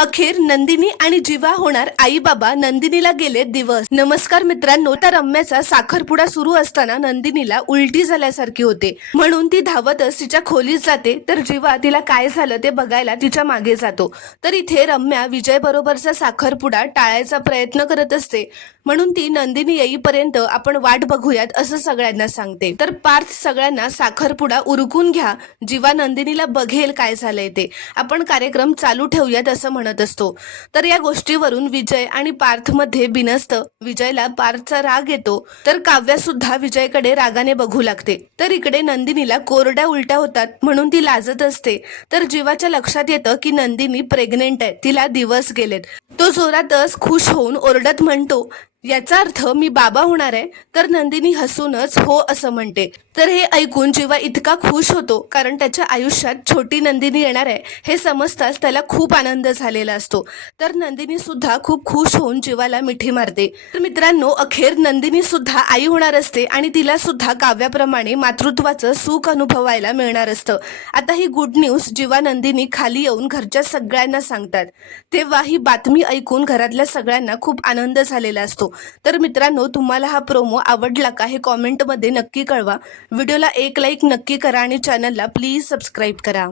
अखेर नंदिनी आणि जीवा होणार आई बाबा, नंदिनीला गेले दिवस। नमस्कार मित्रांनो, तर रम्याचा साखरपुडा सुरू असताना नंदिनीला उलटी झाल्यासारखी होते, म्हणून ती धावतच तिच्या खोलीत जाते। तर जीवा तिला काय झालं ते बघायला तिच्या मागे जातो। तर इथे रम्या विजय बरोबरचा साखरपुडा टाळायचा प्रयत्न करत असते, म्हणून ती नंदिनी येईपर्यंत आपण वाट बघूयात असं सगळ्यांना सांगते। तर पार्थ सगळ्यांना साखरपुडा उरकून घ्या, जीवा नंदिनीला बघेल काय झालंय ते, आपण कार्यक्रम चालू ठेवूयात असं म्हणत असतो। तर या गोष्टीवरून विजय आणि पार्थ मध्ये बिनसतं। विजयला पार्थचा राग येतो, तर काव्या सुद्धा विजयकडे रागाने बघू लागते। तर इकडे नंदिनीला कोरड्या उलट्या होतात, म्हणून ती लाजत असते। तर जीवाच्या लक्षात येतं की नंदिनी प्रेग्नेंट आहे, तिला दिवस गेलेत। तो जोरातच खुश होऊन ओरडत म्हणतो, याचा अर्थ मी बाबा होणार आहे। तर नंदिनी हसूनच हो असं म्हणते। तर हे ऐकून जीवा इतका खुश होतो, कारण त्याच्या आयुष्यात छोटी नंदिनी येणार आहे हे समजताच त्याला खूप आनंद झालेला असतो। तर नंदिनी सुद्धा खूप खुश होऊन जीवाला मिठी मारते। तर मित्रांनो, अखेर नंदिनी सुद्धा आई होणार असते आणि तिला सुद्धा काव्याप्रमाणे मातृत्वाचं सुख अनुभवायला मिळणार असतं। आता ही गुड न्यूज जीवा नंदिनी खाली येऊन घरच्या सगळ्यांना सांगतात, तेव्हा ही बातमी ऐकून घरातल्या सगळ्यांना खूप आनंद झालेला असतो। तर मित्रांनो, तुम्हाला हा प्रोमो आवडला का हे कॉमेंटमध्ये नक्की कळवा। व्हिडिओला एक लाईक नक्की करा आणि चॅनलला प्लीज सबस्क्राईब करा।